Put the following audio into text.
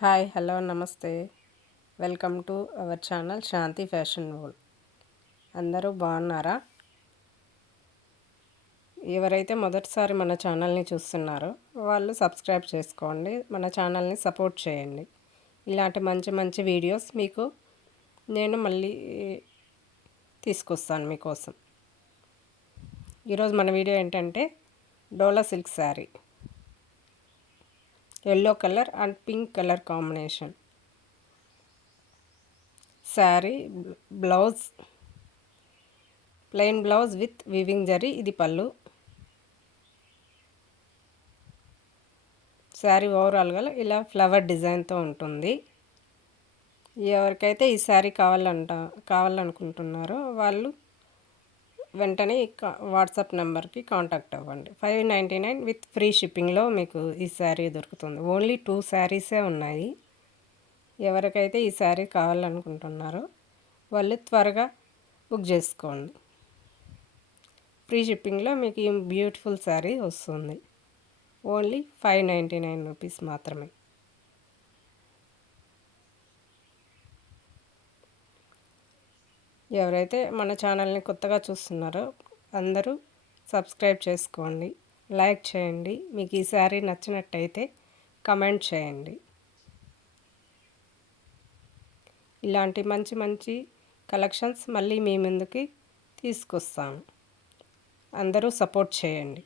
Hi hello నమస్తే. Welcome to our channel Shanti fashion world. అందరూ బాగున్నారా? ఎవరైతే మొదటిసారి మన ఛానల్ని చూస్తున్నారో వాళ్ళు సబ్స్క్రైబ్ చేసుకోండి, మన ఛానల్ని సపోర్ట్ చేయండి. ఇలాంటి మంచి మంచి వీడియోస్ మీకు నేను మళ్ళీ తీసుకొస్తాను మీకోసం. ఈరోజు మన వీడియో ఏంటంటే Dola silk sari, yellow colour and pink colour combination sari. Blouse plain blouse with weaving zari, ఇది పళ్ళు. శారీ ఓవరాల్గా ఇలా ఫ్లవర్ డిజైన్తో ఉంటుంది. ఎవరికైతే ఈ శారీ కావాలనుకుంటున్నారో వాళ్ళు వెంటనే వాట్సాప్ నెంబర్కి కాంటాక్ట్ అవ్వండి. 599 విత్ ఫ్రీ షిప్పింగ్లో మీకు ఈ శారీ దొరుకుతుంది. ఓన్లీ 2 శారీసే ఉన్నాయి. ఎవరికైతే ఈ శారీ కావాలనుకుంటున్నారో వాళ్ళు త్వరగా బుక్ చేసుకోండి. ఫ్రీ షిప్పింగ్లో మీకు ఈ బ్యూటిఫుల్ శారీ వస్తుంది. ఓన్లీ 599 రూపీస్ మాత్రమే. ఎవరైతే మన ఛానల్ని కొత్తగా చూస్తున్నారో అందరూ సబ్స్క్రైబ్ చేసుకోండి, లైక్ చేయండి. మీకు ఈ శారీ నచ్చినట్టయితే కమెంట్ చేయండి. ఇలాంటి మంచి మంచి కలెక్షన్స్ మళ్ళీ మీ ముందుకి తీసుకొస్తాను. అందరూ సపోర్ట్ చేయండి.